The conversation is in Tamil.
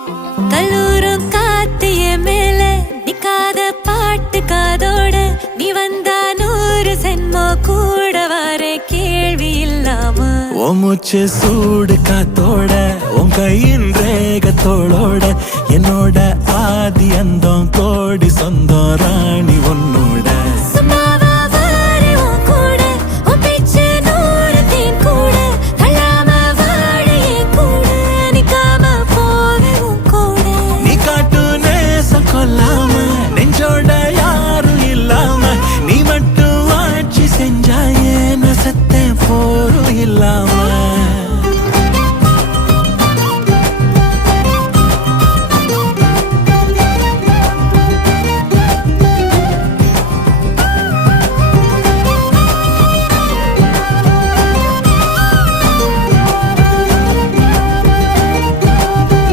கல்லூரும் காத்திய மேல நிக்காத பாட்டு காதோட நீ வந்தா 100 சென்மோ கூட வர கேள்வி இல்லாம மூச்சு சூடு காத்தோட உன் கையின் ரேகத்தோளோட என்னோட ஆதி அந்தம்